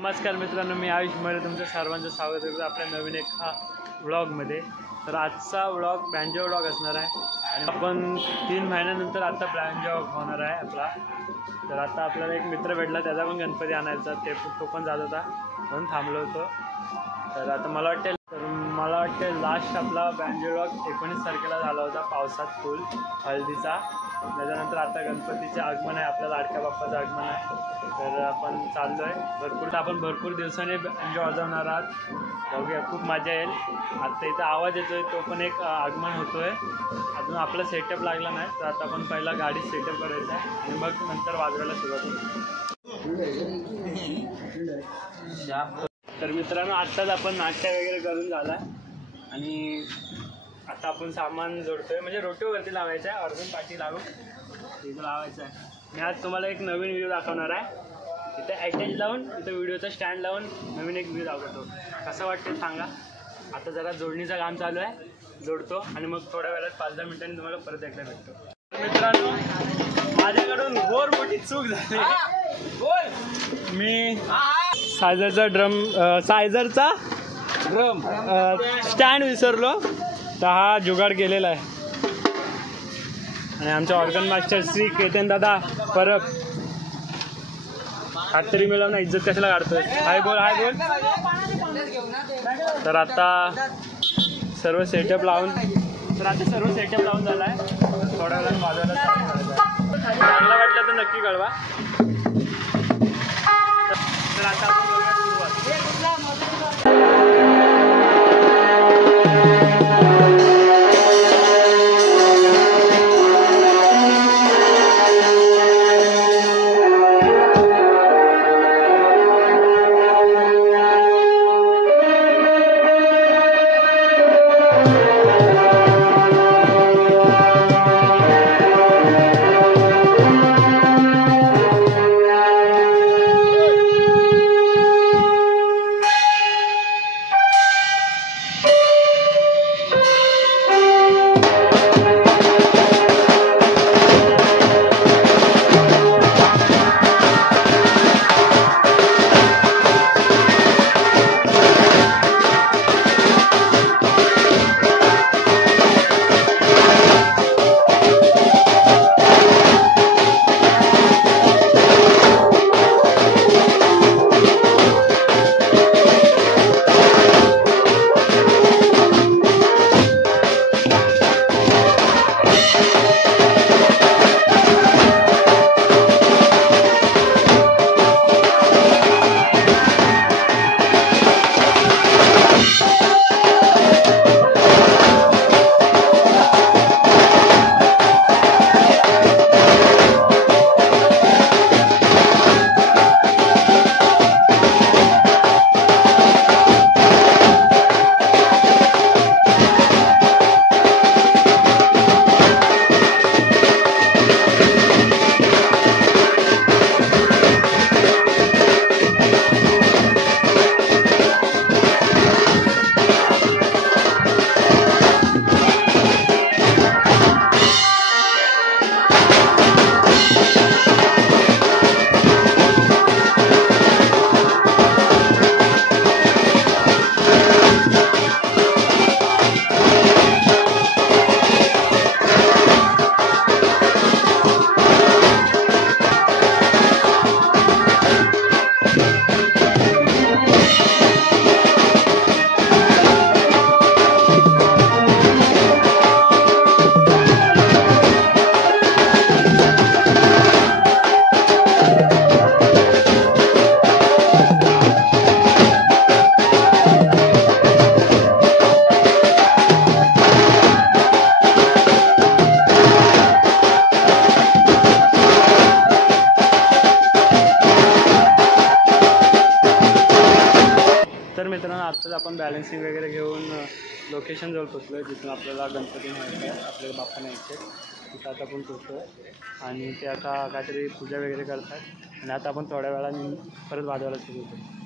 नमस्कार मित्रांनो, मी आयुष मध्ये तुमचं सर्वांचं स्वागत करतो आपल्या नवीन एका व्लॉगमध्ये। तर आजचा व्लॉग बँजो व्लॉग असणार आहे आणि आपण 3 महिन्यानंतर आता बँजो होणार आहे आपला। तर आता आपल्याला एक मित्र भेटला, त्याचा पण गणपती आणायचा, तो पण जात होता म्हणून थांबलो होतो। तर आता मला वाटते लास्ट आपला बँजो व्लॉग 19 तारखेला झाला होता, पावसात फुल हळदीचा। त्याच्यानंतर आता गणपतीचे आगमन आहे, आपल्या लाडक्या बाप्पाचं आगमन आहे। तर आपण चाललो आहे, भरपूर दिवसांनी बँजो वाजवणार आहात, बघूया, खूप मजा येईल। आता इथं आवाज येतोय, तो पण एक आगमन होतोय। अजून आपला सेटअप लागला नाही, तर आता आपण पहिला गाडी सेटअप करायचा आणि मग नंतर वाजवायला सुरुवात होईल। तर मित्रांनो, आत्ताच आपण नाश्ता वगैरे करून झाला आणि आता आपण सामान जोडतोय, म्हणजे रोटीवरती लावायचं आहे, अर्जुन पाठी लागून तिथं लावायचं आहे। मी आज तुम्हाला एक नवीन व्ह्यू दाखवणार आहे, इथे अटॅच लावून इथं व्हिडिओचा स्टँड लावून नवीन एक व्ह्यू दाखवतो, कसं वाटतं सांगा। आता जरा जोडणीचं काम चालू आहे, जोडतो आणि मग थोड्या वेळात 5-10 मिनिटांनी तुम्हाला परत एकदा भेटतो। मित्रांनो, माझ्याकडून घोर मोठी चूक झाली, मी सायझरचा ड्रम स्टँड विसरलो, तर हा जुगाड केलेला आहे। आणि आमच्या ऑर्गन मास्टर श्री केतन दादा परब, हात तरी मिळवून इज्जत कशाला काढतोय, हाय बोल। तर आता सर्व सेटअप लावून झाला आहे, थोड्या वेळानं वाजवायला चांगला वाटलं तर नक्की कळवा। तर आता आपण आत्ताच आपण बॅलन्सिंग वगैरे घेऊन लोकेशन जवळ पोचलो आहे, जिथून आपल्याला गणपती न्यायचं आहे, आपल्याला बाप्पा न्यायचे तिथं आता आपण पोचतो आहे आणि ते आता काहीतरी पूजा वगैरे करतात आणि आता आपण थोड्या वेळाने परत वाजवायला सुरू होतो।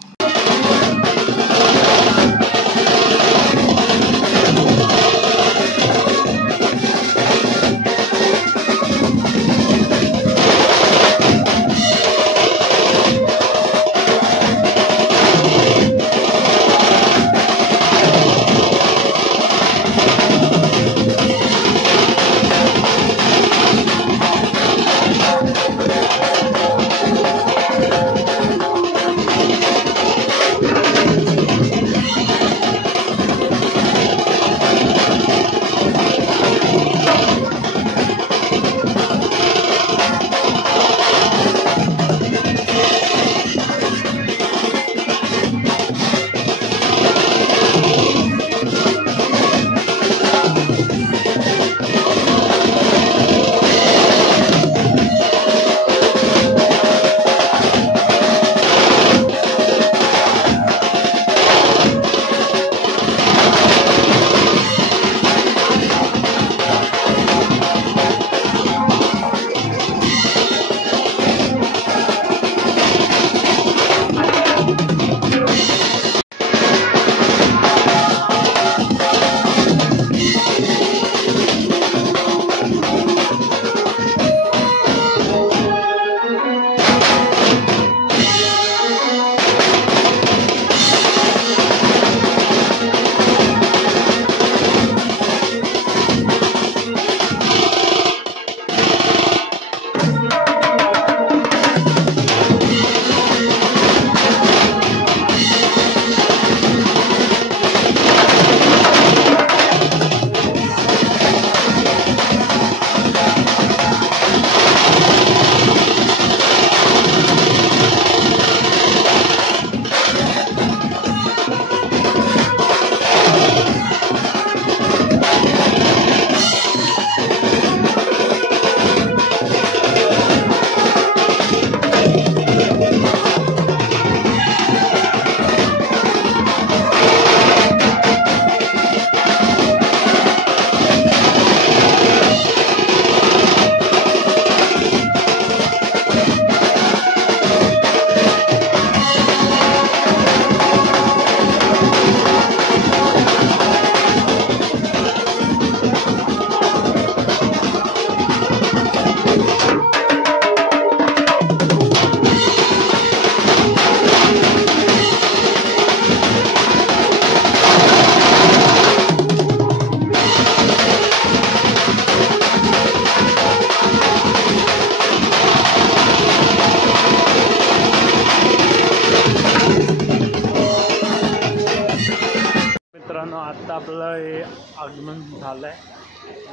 आता आपलं हे आगमन झालं आहे.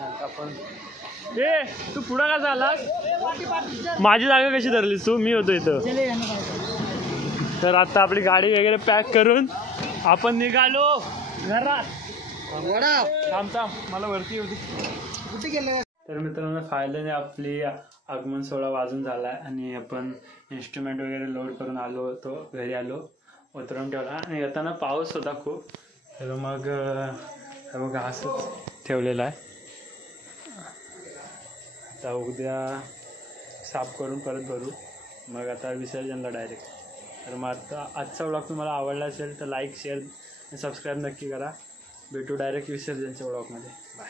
आता आपण तू पुढं का झाला? माझी जागा कशी धरलीस तू? मी होतो इथं. तर आता आपली गाडी वगैरे पॅक करून आपण निघालो घरात. थांब मला वरती होती. तर मित्रांनो फायनली आपली आगमन सोहळा वाजून झाला आहे आणि आपण इन्स्ट्रुमेंट वगैरे लोड करून आलो होतो. घरी आलो, उतरून ठेवला आणि येताना पाऊस होता खूप. तर मग बघा असंच ठेवलेलं आहे. आता उद्या साफ करून परत भरू, मग आता विसर्जनला डायरेक्ट. तर मग आता आजचा व्लॉग तुम्हाला आवडला असेल तर लाईक शेअर आणि सबस्क्राईब नक्की करा. भेटू डायरेक्ट विसर्जनच्या व्लॉगमध्ये. बाय.